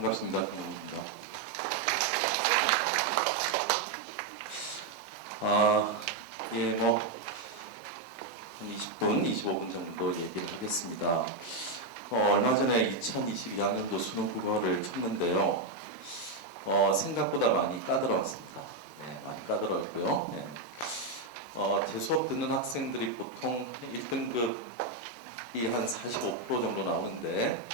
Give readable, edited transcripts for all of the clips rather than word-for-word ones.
반갑습니다. 김동훈입니다. 한 20분, 25분 정도 얘기를 하겠습니다. 얼마 전에 2022학년도 수능 국어를 쳤는데요. 생각보다 많이 까다로웠습니다. 네, 많이 까다로웠고요. 네. 제 수업 듣는 학생들이 보통 1등급이 한 45% 정도 나오는데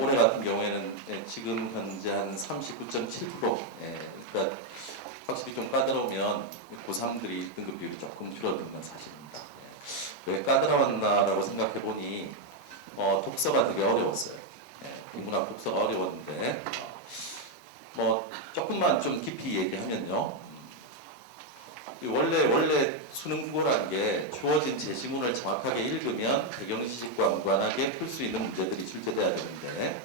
올해 같은 경우에는 지금 현재 한 39.7%. 그러니까 확실히 좀 까다로우면 고3들이 1등급 비율이 조금 줄어드는 사실입니다. 왜 까다로웠나라고 생각해보니 독서가 되게 어려웠어요. 인문학 독서가 어려웠는데 조금만 좀 깊이 얘기하면요. 원래 수능 국어라는 게 주어진 제시문을 정확하게 읽으면 배경지식과 무관하게 풀 수 있는 문제들이 출제돼야 되는데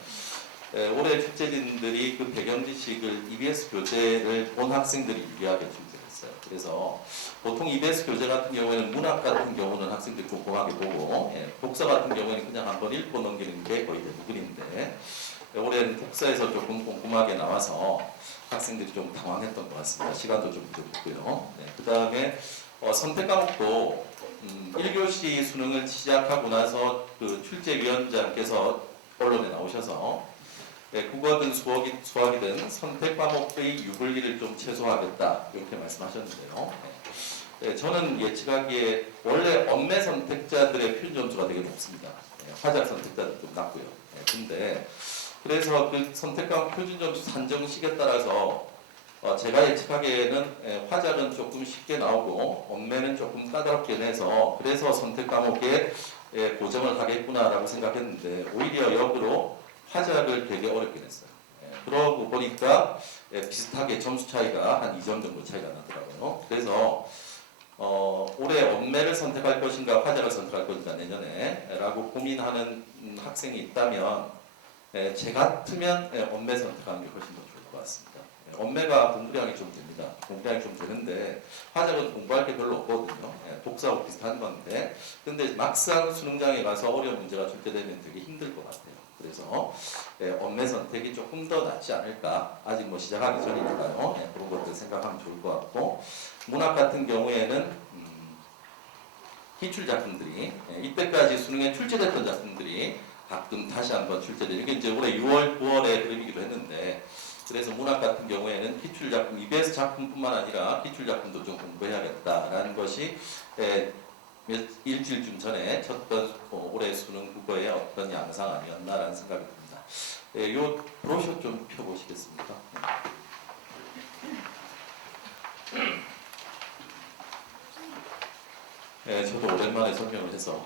올해 출제진들이 그 배경지식을 EBS 교재를 본 학생들이 유리하게 출제했어요. 그래서 보통 EBS 교재 같은 경우에는 문학 같은 경우는 학생들이 꼼꼼하게 보고 독서 같은 경우에는 그냥 한번 읽고 넘기는 게 거의 대부분인데 올해는 독서에서 조금 꼼꼼하게 나와서 학생들이 좀 당황했던 것 같습니다. 시간도 좀 부족했고요. 그 다음에 선택 과목도 1교시 수능을 시작하고 나서 그 출제위원장께서 언론에 나오셔서 국어든 수학이든 선택 과목의 유불리를 좀 최소화하겠다 이렇게 말씀하셨는데요. 저는 예측하기에 원래 엄매 선택자들의 표준 점수가 되게 높습니다. 화작 선택자들도 낮고요. 근데 그래서 그 선택 과목 표준 점수 산정식에 따라서 제가 예측하기에는 화작은 조금 쉽게 나오고 엄매는 조금 까다롭게 내서 그래서 선택 과목에 고정을 하겠구나라고 생각했는데 오히려 역으로 화작을 되게 어렵게 냈어요. 그러고 보니까 비슷하게 점수 차이가 한 2점 정도 차이가 나더라고요. 그래서 올해 엄매를 선택할 것인가 화작을 선택할 것인가 내년에 라고 고민하는 학생이 있다면 제 같으면 엄매 선택하는 게 훨씬 더 좋을 것 같습니다. 엄매가 공부량이 좀 됩니다. 공부량이 좀 되는데 화작은 공부할 게 별로 없거든요. 독서하고 비슷한 건데 근데 막상 수능장에 가서 어려운 문제가 출제되면 되게 힘들 것 같아요. 그래서 엄매 선택이 조금 더 낫지 않을까. 아직 시작하기 전이니까요. 그런 것들 생각하면 좋을 것 같고 문학 같은 경우에는 기출 작품들이 이때까지 수능에 출제됐던 작품들이 가끔 다시 한번 출제되는 이게 이제 올해 6월, 9월의 흐름이기도 했는데 그래서 문학 같은 경우에는 기출 작품, EBS 작품뿐만 아니라 기출 작품도 좀 공부해야겠다라는 것이 일주일쯤 전에 쳤던 올해 수능 국어의 어떤 양상 아니었나라는 생각이 듭니다. 요 브로셔 좀 펴보시겠습니까? 저도 오랜만에 설명을 해서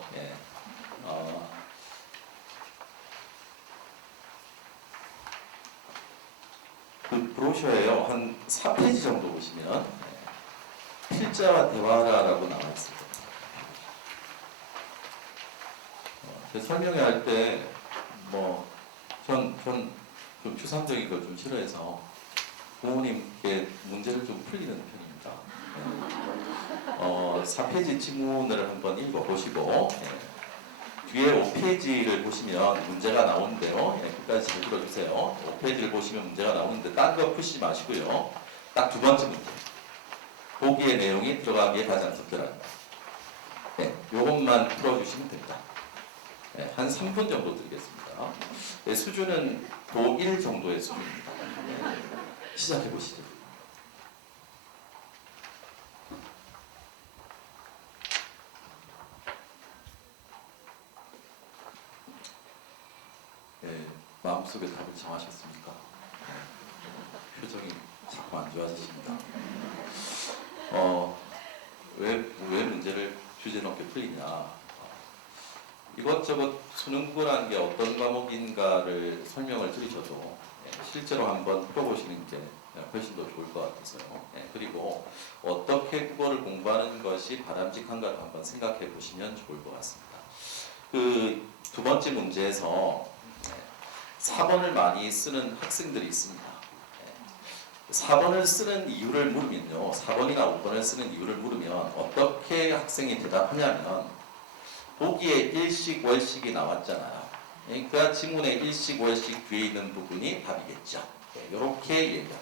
그 브로셔에요. 한 4페이지 정도 보시면 필자와 대화라라고 나와 있습니다. 설명회 할 때 전 좀 추상적인 걸 좀 싫어해서 부모님께 문제를 좀 풀리는 편입니다. 4페이지 지문을 한번 읽어보시고 뒤에 5페이지를 보시면 문제가 나오는데요. 끝까지 잘 들어주세요. 5페이지를 보시면 문제가 나오는데 딴 거 푸시지 마시고요. 딱 두 번째 문제. 보기의 내용이 들어가기에 가장 적절합니다. 요것만 풀어주시면 됩니다. 한 3분 정도 드리겠습니다. 수준은 도1 정도의 수준입니다. 시작해보시죠. 마음속에 답을 정하셨습니까? 표정이 자꾸 안 좋아지십니다. 왜 문제를 주제 넘게 풀리냐? 이것저것 수능 국어라는 게 어떤 과목인가를 설명을 드리셔도 실제로 한번 풀어보시는 게 훨씬 더 좋을 것 같아서요. 그리고 어떻게 국어를 공부하는 것이 바람직한가를 한번 생각해 보시면 좋을 것 같습니다. 그 두 번째 문제에서 4번을 많이 쓰는 학생들이 있습니다. 4번을 쓰는 이유를 물으면요. 4번이나 5번을 쓰는 이유를 물으면 어떻게 학생이 대답하냐면 보기에 일식, 월식이 나왔잖아요. 그러니까 지문의 1식, 5식 뒤에 있는 부분이 답이겠죠. 이렇게 얘기합니다.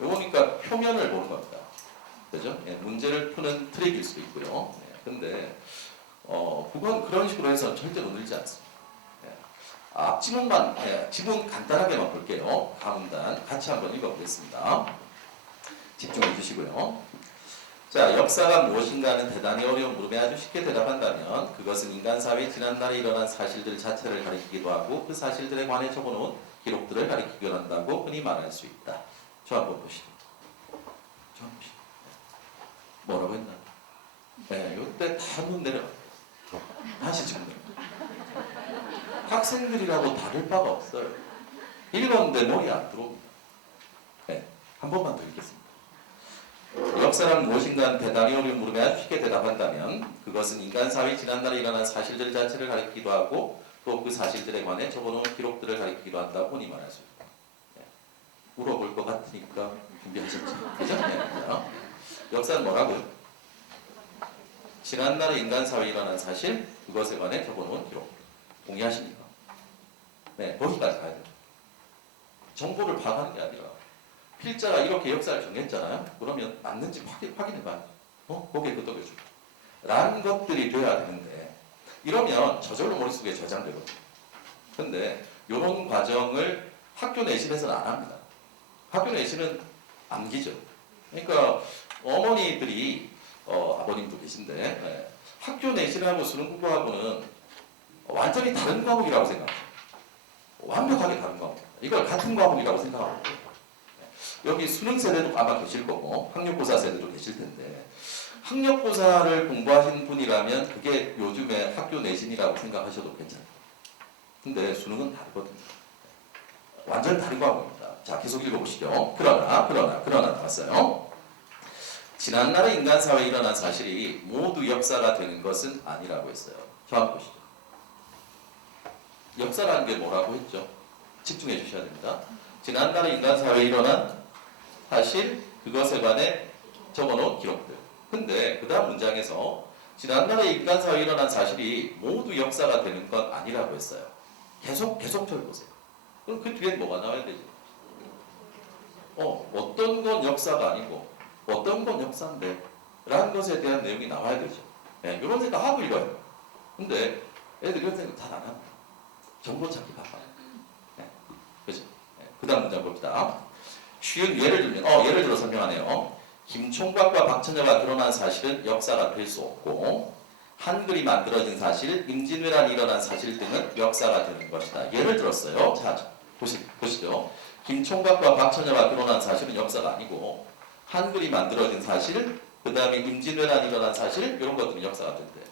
요거니까 표면을 보는 겁니다. 그죠? 문제를 푸는 트릭일 수도 있고요. 근데 그건 그런 식으로 해서 절대로 늘지 않습니다. 앞지문만, 지문 간단하게만 볼게요. 가문단 같이 한번 읽어보겠습니다. 집중해 주시고요. 자, 역사가 무엇인가 하는 대단히 어려운 물음에 아주 쉽게 대답한다면 그것은 인간사회의 지난날에 일어난 사실들 자체를 가리키기도 하고 그 사실들에 관해 적어놓은 기록들을 가리키기도 한다고 흔히 말할 수 있다. 저 한번 보시죠. 뭐라고 했나? 이때 다 눈 내려. 다시 지금 학생들이라고 다를 바가 없어요. 읽었는데 머리 안 들어옵니다. 한 번만 더 읽겠습니다. 역사란 무엇인가 대단히 어려운 물음에 아주 쉽게 대답한다면 그것은 인간사회의 지난날에 일어난 사실들 자체를 가리키기도 하고 또 그 사실들에 관해 적어놓은 기록들을 가리키기도 한다고 흔히 말할 수 있다. 물어볼 것 같으니까 준비하셨죠? 그죠? 역사는 뭐라고요? 지난날의 인간사회에 일어난 사실, 그것에 관해 적어놓은 기록. 동의하십니까? 거기까지 가야 돼요. 정보를 파악하는 게 아니라 필자가 이렇게 역사를 정했잖아요. 그러면 맞는지 확인해봐요. 거기에 끄떡여주고 라는 것들이 돼야 되는데 이러면 저절로 머릿속에 저장되거든요. 근데 이런 과정을 학교 내신에서는 안 합니다. 학교 내신은 암기죠. 그러니까 어머니들이 아버님도 계신데 학교 내신하고 수능 국어하고는 완전히 다른 과목이라고 생각해요. 완벽하게 다른 과목. 이걸 같은 과목이라고 생각하고 여기 수능 세대도 아마 계실 거고 학력고사 세대도 계실 텐데 학력고사를 공부하신 분이라면 그게 요즘에 학교 내신이라고 생각하셔도 괜찮아요. 근데 수능은 다르거든요. 완전히 다른 과목입니다. 자, 계속 읽어보시죠. 그러나 나왔어요. 지난날의 인간사회에 일어난 사실이 모두 역사가 되는 것은 아니라고 했어요. 저 한번 보시죠. 역사라는 게 뭐라고 했죠? 집중해 주셔야 됩니다. 지난날의 인간사회에 일어난 사실, 그것에 관해 적어놓은 기록들. 근데 그 다음 문장에서 지난날의 인간사회에 일어난 사실이 모두 역사가 되는 건 아니라고 했어요. 계속 적어보세요. 그럼 그 뒤엔 뭐가 나와야 되죠? 어떤 건 역사가 아니고 어떤 건 역사인데 라는 것에 대한 내용이 나와야 되죠. 이런 생각하고 읽어요. 근데 애들 이런 생각 잘 안 합니다. 정보 찾기 바빠요. 그죠? 그 다음 문장 봅시다. 쉬운 예를 들면, 예를 들어 설명하네요. 김총각과 박처녀가 결혼한 사실은 역사가 될 수 없고, 한글이 만들어진 사실, 임진왜란이 일어난 사실 등은 역사가 되는 것이다. 예를 들었어요. 자, 보시죠. 김총각과 박처녀가 결혼한 사실은 역사가 아니고, 한글이 만들어진 사실, 그 다음에 임진왜란이 일어난 사실, 이런 것들은 역사가 된대요.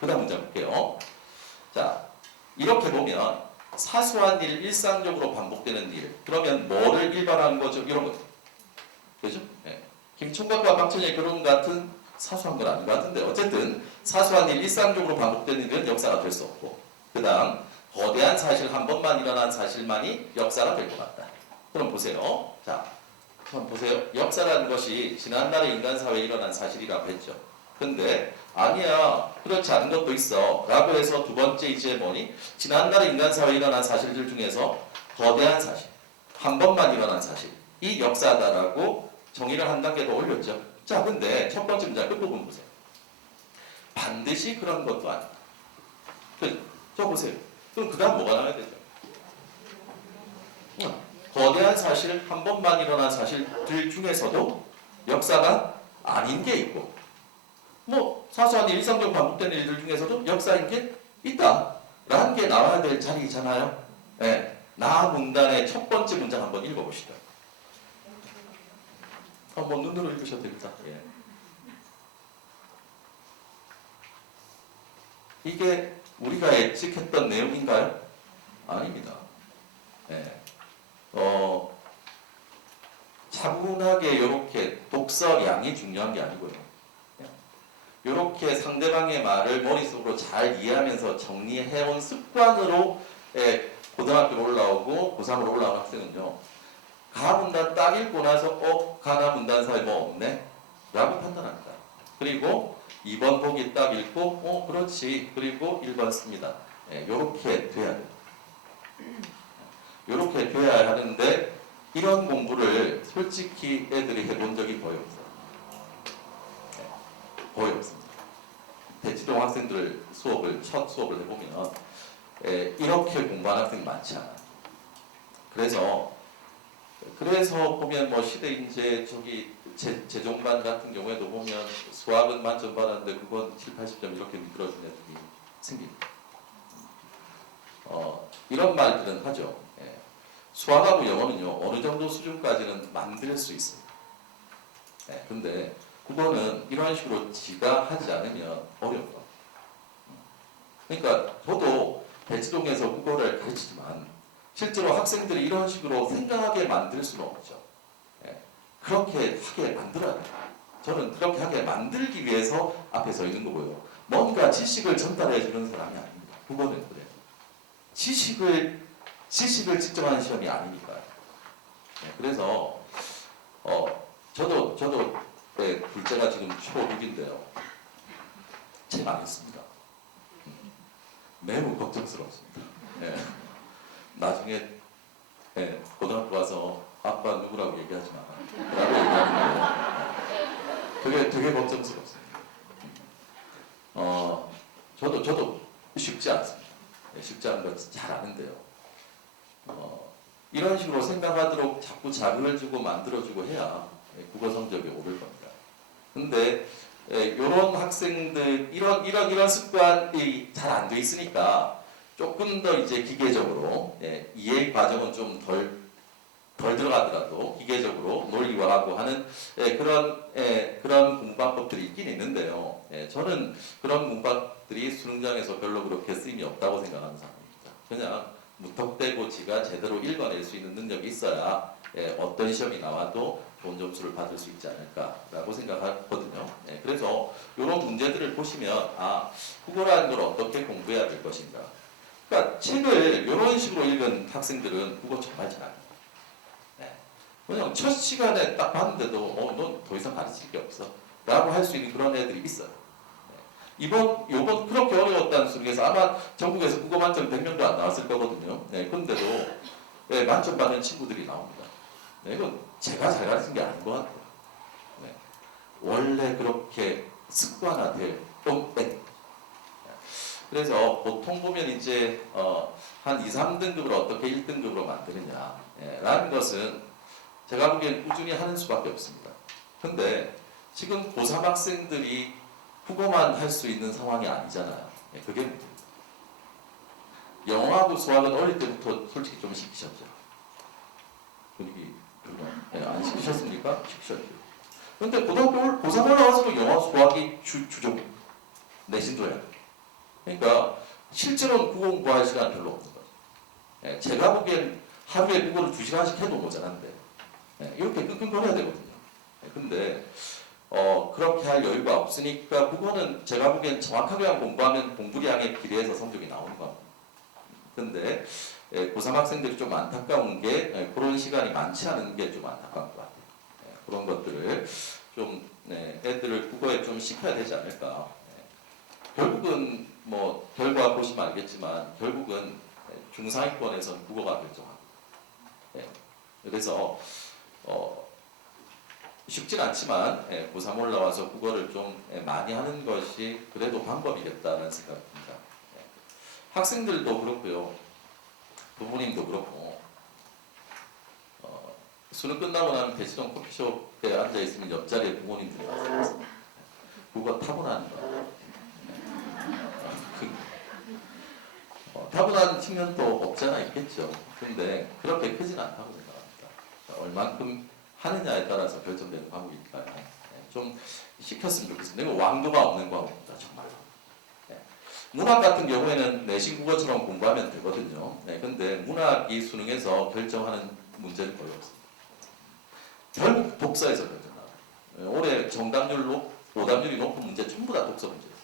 그 다음 문장 볼게요. 자, 이렇게 보면, 사소한 일, 일상적으로 반복되는 일. 그러면 뭐를 일반화하는 거죠? 이런 거죠. 그죠? 김총각과 박처녀의 결혼 같은 사소한 건 아닌 것 같은데 어쨌든 사소한 일, 일상적으로 반복되는 일은 역사가 될 수 없고 그 다음 거대한 사실 한 번만 일어난 사실만이 역사가 될 것 같다. 그럼 보세요. 자, 한번 보세요. 역사라는 것이 지난날의 인간사회에 일어난 사실이라고 했죠. 근데 아니야 그렇지 않은 것도 있어 라고 해서 두 번째 이제 뭐니 지난날의 인간사회에 일어난 사실들 중에서 거대한 사실 한 번만 일어난 사실 이 역사다라고 정의를 한 단계 더 올렸죠. 자 근데 첫 번째 문장 끝부분 보세요. 반드시 그런 것도 아니다. 저 보세요. 그럼 그 다음 뭐가 나와야 되죠? 거대한 사실 한 번만 일어난 사실들 중에서도 역사가 아닌 게 있고 사소한 일상적 반복되는 일들 중에서도 역사인 게 있다. 라는 게 나와야 될 자리잖아요. 나 문단의 첫 번째 문장 한번 읽어보시죠. 눈으로 읽으셔도 됩니다. 이게 우리가 예측했던 내용인가요? 아닙니다. 차분하게 이렇게 독서량이 중요한 게 아니고요. 이렇게 상대방의 말을 머릿속으로 잘 이해하면서 정리해온 습관으로 고등학교로 올라오고 고3으로 올라온 학생은요. 가문단 딱 읽고 나서 가나 문단사에 뭐 없네? 라고 판단합니다. 그리고 2번 보기 딱 읽고 그렇지. 그리고 1번 씁니다. 이렇게 돼야 돼요. 이렇게 돼야 하는데 이런 공부를 솔직히 애들이 해본 적이 거의 없어요. 거의 없습니다. 대치동 학생들 첫 수업을 해보면 이렇게 공부하는 학생이 많지 않아요. 그래서 보면 뭐 시대인재 저기 재종반 같은 경우에도 보면 수학은 만점 받았는데 그건 7, 80점 이렇게 미끄러진 애들이 생깁니다. 이런 말들은 하죠. 수학하고 영어는요 어느 정도 수준까지는 만들 수 있어요. 근데 국어는 이런 식으로 지가 하지 않으면 어려운 거예요. 그러니까 저도 대치동에서 국어를 가르치지만 실제로 학생들이 이런 식으로 생각하게 만들 수는 없죠. 그렇게 하게 만들어야 돼요. 저는 그렇게 하게 만들기 위해서 앞에 서 있는 거고요. 뭔가 지식을 전달해 주는 사람이 아닙니다. 국어는 그래요. 지식을 측정하는 시험이 아니니까요. 그래서 저도 둘째가 지금 초6인데요. 제 망했습니다. 매우 걱정스럽습니다. 나중에 고등학교 와서 아빠 누구라고 얘기하지 마라 라고 얘기하는 거예요. 그게 되게 걱정스럽습니다. 저도 쉽지 않습니다. 쉽지 않은 거 잘 아는데요. 이런 식으로 생각하도록 자꾸 자극을 주고 만들어주고 해야 국어 성적이 오를 겁니다. 근데 이런 학생들 이런 습관이 잘 안 돼 있으니까 조금 더 이제 기계적으로 이해 과정은 좀 덜 들어가더라도 기계적으로 논리화하고 하는 그런 공부방법들이 있긴 있는데요. 저는 그런 공부방법들이 수능장에서 별로 그렇게 쓰임이 없다고 생각하는 사람입니다. 그냥 무턱대고 지가 제대로 읽어낼 수 있는 능력이 있어야 어떤 시험이 나와도 좋은 점수를 받을 수 있지 않을까라고 생각하거든요. 그래서 이런 문제들을 보시면 국어라는 걸 어떻게 공부해야 될 것인가. 그러니까 책을 이런 식으로 읽은 학생들은 국어 정말 잘합니다. 그냥 첫 시간에 딱 봤는데도 넌 더 이상 가르칠 게 없어 라고 할 수 있는 그런 애들이 있어요. 요번 그렇게 어려웠다는 수능에서 아마 전국에서 국어 만점 100명도 안 나왔을 거거든요. 그런데도 만점 받는 친구들이 나옵니다. 이건 제가 잘 가르친 게 아닌 것 같아요. 원래 그렇게 습관화될 똥땡. 그래서 보통 보면 이제 한 2, 3등급을 어떻게 1등급으로 만드느냐 라는 것은 제가 보기엔 꾸준히 하는 수밖에 없습니다. 근데 지금 고3 학생들이 국어만 할 수 있는 상황이 아니잖아요. 그게 문제입니다. 영어하고 수학은 어릴 때부터 솔직히 좀 시키셨죠. 분위기 안 시키셨습니까? 시키셨죠. 근데 고등학교 고3 올라와서도 영어 수학이 주종 내신도 해야 돼요. 그러니까 실제로는 국어 공부할 시간 별로 없는 거죠. 제가 보기엔 하루에 국어를 2시간씩 해도 모자란데 이렇게 끙끙거려야 되거든요. 근데 그렇게 할 여유가 없으니까 국어는 제가 보기엔 정확하게 공부하면 공부량에 비례해서 성적이 나오는 겁니다. 근데 고3 학생들이 좀 안타까운 게 그런 시간이 많지 않은 게 좀 안타까운 것 같아요. 그런 것들을 좀 애들을 국어에 좀 시켜야 되지 않을까. 결국은 뭐 결과 보시면 알겠지만 결국은 중상위권에서는 국어가 결정합니다. 그래서 쉽진 않지만 고3 올라와서 국어를 좀 많이 하는 것이 그래도 방법이겠다는 생각입니다. 학생들도 그렇고요. 부모님도 그렇고 수능 끝나고 나면 대치동 커피숍에 앉아있으면 옆자리에 부모님들이 와서 국어 타고나는 거. 타고나는 측면도 없잖아 있겠죠. 근데 그렇게 크진 않다고 생각합니다. 얼만큼 하느냐에 따라서 결정되는 과목이니까요. 좀 시켰으면 좋겠습니다. 이거 왕도가 없는 과목입니다. 정말로. 문학 같은 경우에는 내신 국어처럼 공부하면 되거든요. 근데 문학이 수능에서 결정하는 문제는 거의 없습니다. 결국 독서에서 결정나요. 올해 정답률로 오답률이 높은 문제 전부 다 독서 문제였어요.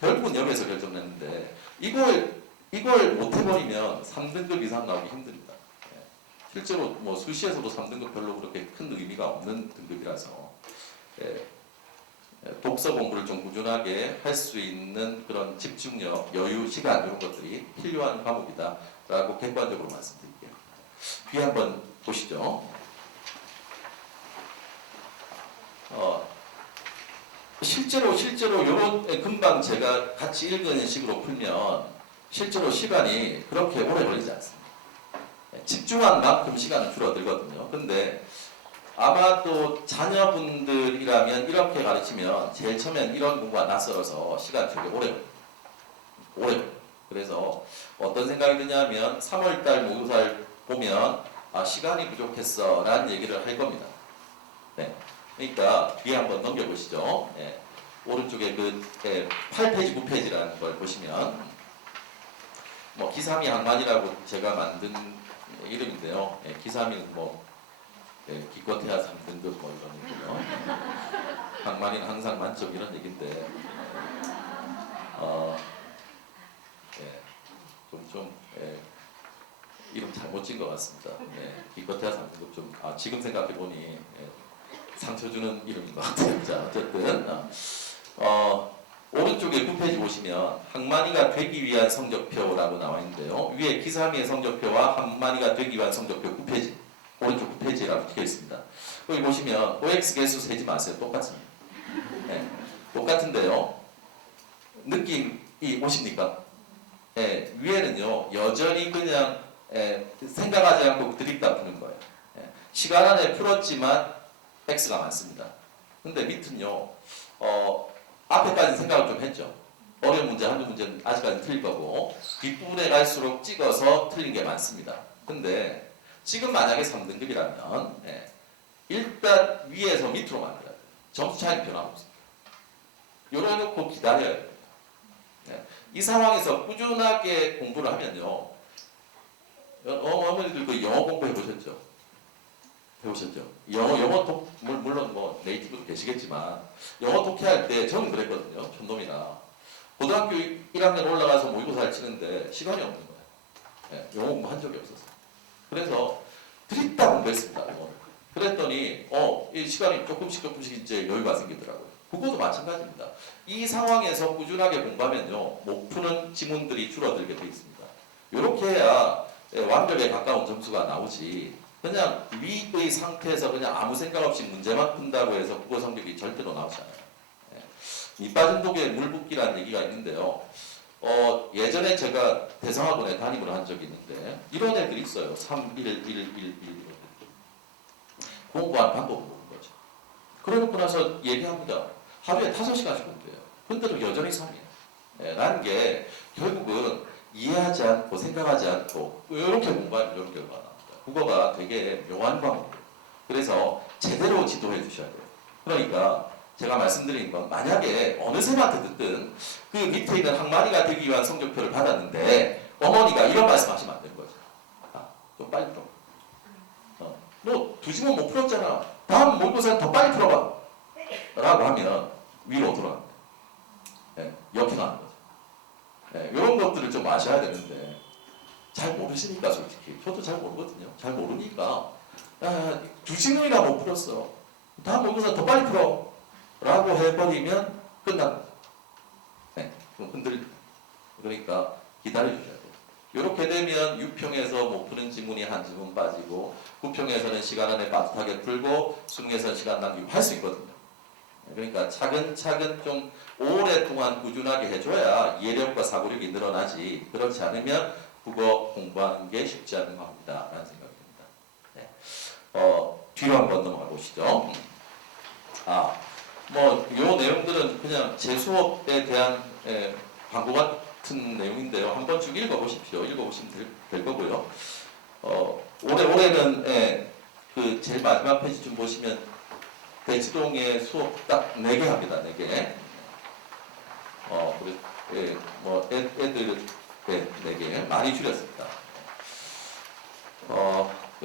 결국은 여기에서 결정냈는데 이걸 못해버리면 3등급 이상 나오기 힘듭니다. 실제로 뭐 수시에서도 3등급 별로 그렇게 큰 의미가 없는 등급이라서 독서 공부를 좀 꾸준하게 할 수 있는 그런 집중력, 여유, 시간 이런 것들이 필요한 과목이다라고 객관적으로 말씀드릴게요. 뒤에 한번 보시죠. 실제로 이런 금방 제가 같이 읽은 식으로 풀면 실제로 시간이 그렇게 오래 걸리지 않습니다. 집중한 만큼 시간은 줄어들거든요. 근데 아마 또 자녀분들이라면 이렇게 가르치면 제일 처음엔 이런 공부가 낯설어서 시간이 되게 오래 걸려요. 그래서 어떤 생각이 드냐면 3월달 모의고사를 보면 시간이 부족했어 라는 얘기를 할 겁니다. 네. 그러니까 뒤에 한번 넘겨보시죠. 네. 오른쪽에 그 8페이지, 9페이지라는 걸 보시면 뭐 기삼이 항만이라고 제가 만든 이름인데요. 기삼이는 뭐 기껏해야 3등급 뭐 이런 얘기죠. 항만이는 항상 만점 이런 얘기인데 이름 잘못 찐 것 같습니다. 기껏해야 3등급 좀 지금 생각해 보니 상처 주는 이름인 것 같아요. 자, 어쨌든 오른쪽에 9페이지 보시면 항만이가 되기 위한 성적표라고 나와 있는데요. 위에 기사미의 성적표와 항만이가 되기 위한 성적표 9페이지, 오른쪽 9페이지라고 적혀 있습니다. 여기 보시면 OX 개수 세지 마세요. 똑같습니다. 똑같은데요. 느낌이 오십니까? 위에는요 여전히 그냥 생각하지 않고 드립다 푸는 거예요. 시간 안에 풀었지만 X가 많습니다. 근데 밑은요 앞에까지 생각을 좀 했죠. 어려운 문제 한두 문제는 아직까지 틀릴 거고 뒷부분에 갈수록 찍어서 틀린 게 많습니다. 근데 지금 만약에 3등급이라면 일단 위에서 밑으로 만들어야 돼요. 점수 차이는 변화가 없습니다. 요래놓고 기다려야 돼요. 이 상황에서 꾸준하게 공부를 하면요. 어머니들 그 영어 공부해 보셨죠? 배우셨죠? 영어 물론 뭐 네이티브도 계시겠지만 영어 독해할 때 저는 그랬거든요. 촌놈이나 고등학교 1학년 올라가서 모의고사를 치는데 시간이 없는 거예요. 영어 공부한 적이 없었어요. 그래서 드립다 공부했습니다. 그랬더니 이 시간이 조금씩 이제 여유가 생기더라고요. 그것도 마찬가지입니다. 이 상황에서 꾸준하게 공부하면요 못 푸는 지문들이 줄어들게 되어 있습니다. 이렇게 해야 완벽에 가까운 점수가 나오지. 그냥 위의 상태에서 그냥 아무 생각 없이 문제만 푼다고 해서 국어 성적이 절대로 나오지 않아요. 밑 빠진 독에 물 붓기라는 얘기가 있는데요. 예전에 제가 대성학원에 담임을 한 적이 있는데 이런 애들이 있어요. 3, 1, 1, 1, 1 공부한 방법을 모르는 거죠. 그러고 나서 얘기합니다. 하루에 5시간씩 공부해요. 근데도 여전히 3이에요. 라는 게 결국은 이해하지 않고 생각하지 않고 이렇게 공부하면 이런 결과가 나옵니다. 국어가 되게 묘한 과목이에요. 그래서 제대로 지도해 주셔야 돼요. 그러니까 제가 말씀드린 건 만약에 어느 쌤한테 듣든 그 밑에 있는 항만이가 되기 위한 성적표를 받았는데 어머니가 이런 말씀하시면 안 되는 거죠. 좀 빨리 풀어. 너 2지문 못 풀었잖아. 다음 모의고사는 더 빨리 풀어봐. 라고 하면 위로 돌아갑니다. 역행 하는 거죠. 이런 것들을 좀 아셔야 되는데 잘 모르시니까 솔직히 저도 잘 모르거든요. 잘 모르니까 2지문이나 못 풀었어. 다음 모의고사 더 빨리 풀어. 라고 해버리면 끝납니다. 그럼 그러니까 기다려주셔야 돼요. 이렇게 되면 6평에서 못 푸는 지문이 한 지문 빠지고 9평에서는 시간 안에 빠듯하게 풀고 수능에서는 시간 낭비할 수 있거든요. 그러니까 차근차근 좀 오랫동안 꾸준하게 해줘야 이해력과 사고력이 늘어나지 그렇지 않으면 국어 공부하는 게 쉽지 않은 겁니다. 라는 생각이 듭니다. 뒤로 한번 넘어가 보시죠. 요 내용들은 그냥 제 수업에 대한 광고 같은 내용인데요. 한 번씩 읽어보십시오. 읽어보시면 될 거고요. 올해는 그 제일 마지막 페이지 좀 보시면 대치동의 수업 딱 4개 합니다. 4개. 애들 4개 많이 줄였습니다.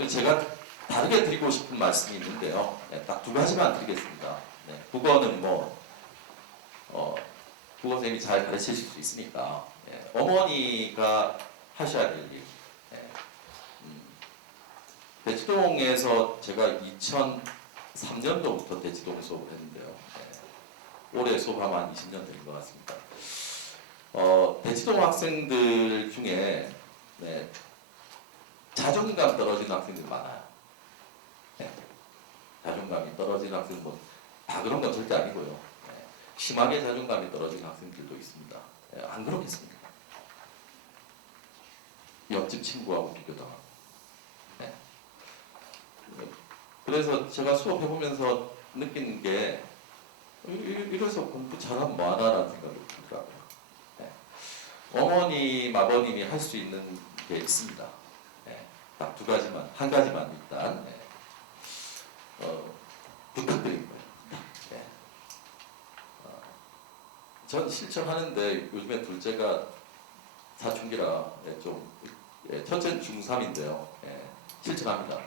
제가 다르게 드리고 싶은 말씀이 있는데요. 딱 2가지만 드리겠습니다. 국어는 국어 선생님이 잘 가르치실 수 있으니까 어머니가 하셔야 될 일. 대치동에서 제가 2003년도부터 대치동 수업을 했는데요. 올해 수업하면 한 20년 된 것 같습니다. 대치동 학생들 중에 네, 자존감 떨어지는 학생들이 많아요. 네, 자존감이 떨어지는 학생은 다 그런 건 절대 아니고요. 네, 심하게 자존감이 떨어지는 학생들도 있습니다. 네, 안 그렇겠습니까? 옆집 친구하고 비교당하고. 네. 그래서 제가 수업해보면서 느끼는 게 이래서 공부 잘하면 뭐하나라는 생각이 들더라고요. 네. 어머님, 아버님이 할 수 있는 게 있습니다. 네. 딱 두 가지만, 한 가지만 일단 네. 부탁드린 거예요. 네. 전 실천하는데 요즘에 둘째가 사춘기라 좀 첫째는 중3인데요. 실천합니다.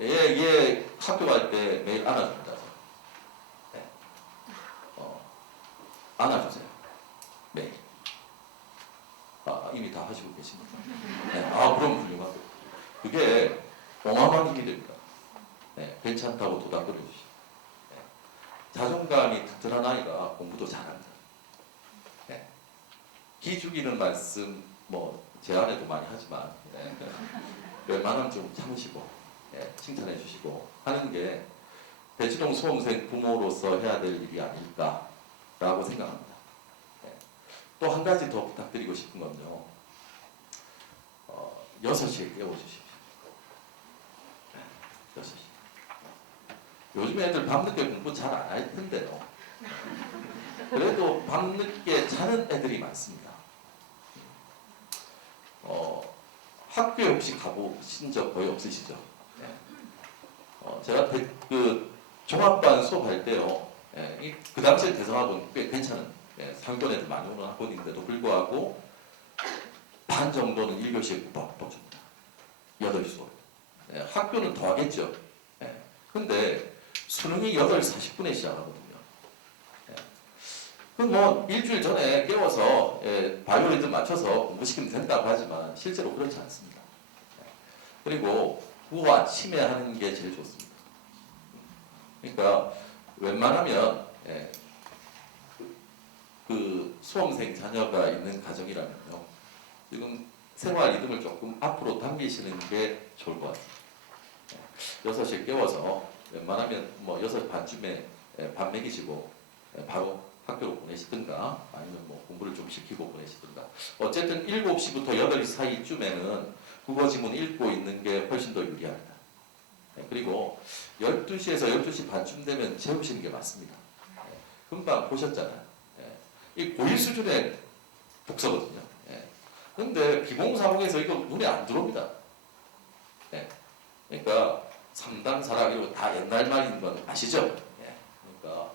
얘 학교 갈 때 매일 안아줍니다. 네. 안아주세요. 매일. 이미 다 하시고 계십니다. 네. 그럼 훌륭하고. 그게 어마어마한 힘이 됩니다. 네. 괜찮다고 도닥거려 주시고. 네. 자존감이 튼튼한 아이가 공부도 잘합니다. 네. 기죽이는 말씀 제 안에도 많이 하지만 네. 웬만하면 좀 참으시고 칭찬해 주시고 하는 게 대치동 수험생 부모로서 해야 될 일이 아닐까라고 생각합니다. 또 한 가지 더 부탁드리고 싶은 건요. 6시에 깨워주십시오. 6시. 요즘 애들 밤늦게 공부 잘 안 할 텐데요. 그래도 밤늦게 자는 애들이 많습니다. 학교에 혹시 가보신 적 거의 없으시죠? 네. 제가 종합반 수업할 때요. 그 당시에 대성학원 꽤 괜찮은 상권 애들 많이 오는 학원인데도 불구하고 반 정도는 1교시에 국밥 줍니다. 8시 수업. 학교는 더 하겠죠. 근데 수능이 8시 40분에 시작하거든요. 그럼 일주일 전에 깨워서 바이오 리듬 맞춰서 공부시키면 된다고 하지만 실제로 그렇지 않습니다. 그리고 그 아침에 하는 게 제일 좋습니다. 그러니까 웬만하면 그 수험생 자녀가 있는 가정이라면요. 지금 생활 리듬을 조금 앞으로 당기시는 게 좋을 것 같아요. 6시에 깨워서 웬만하면 6시 반쯤에 밥 먹이시고 바로 학교로 보내시든가 아니면 공부를 좀 시키고 보내시든가 어쨌든 7시부터 8시 사이쯤에는 국어 지문 읽고 있는 게 훨씬 더 유리합니다. 그리고 12시에서 12시 반쯤 되면 재우시는 게 맞습니다. 금방 보셨잖아요. 이 고1 수준의 독서거든요. 그런데 비공사공에서 이거 눈에 안 들어옵니다. 그러니까 3단 사락 이런 거 다 옛날 말인 건 아시죠? 그러니까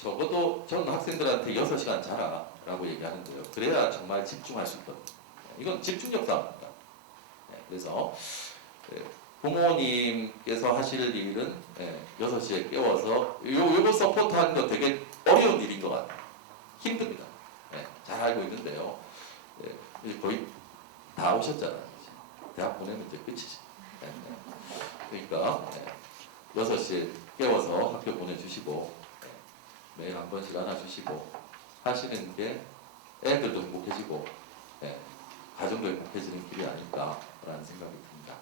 적어도 저는 학생들한테 6시간 자라 라고 얘기하는데요. 그래야 정말 집중할 수 있거든요. 이건 집중력 싸움입니다. 그래서 부모님께서 하실 일은 6시에 깨워서 요거 서포트하는 거 되게 어려운 일인 것 같아요. 힘듭니다. 잘 알고 있는데요. 거의 다 오셨잖아요. 대학 보내면 이제 끝이지. 그러니까 6시에 깨워서 학교 보내주시고 매일 한 번씩 안아주시고 하시는 게 애들도 행복해지고 가정도 행복해지는 길이 아닐까라는 생각이 듭니다.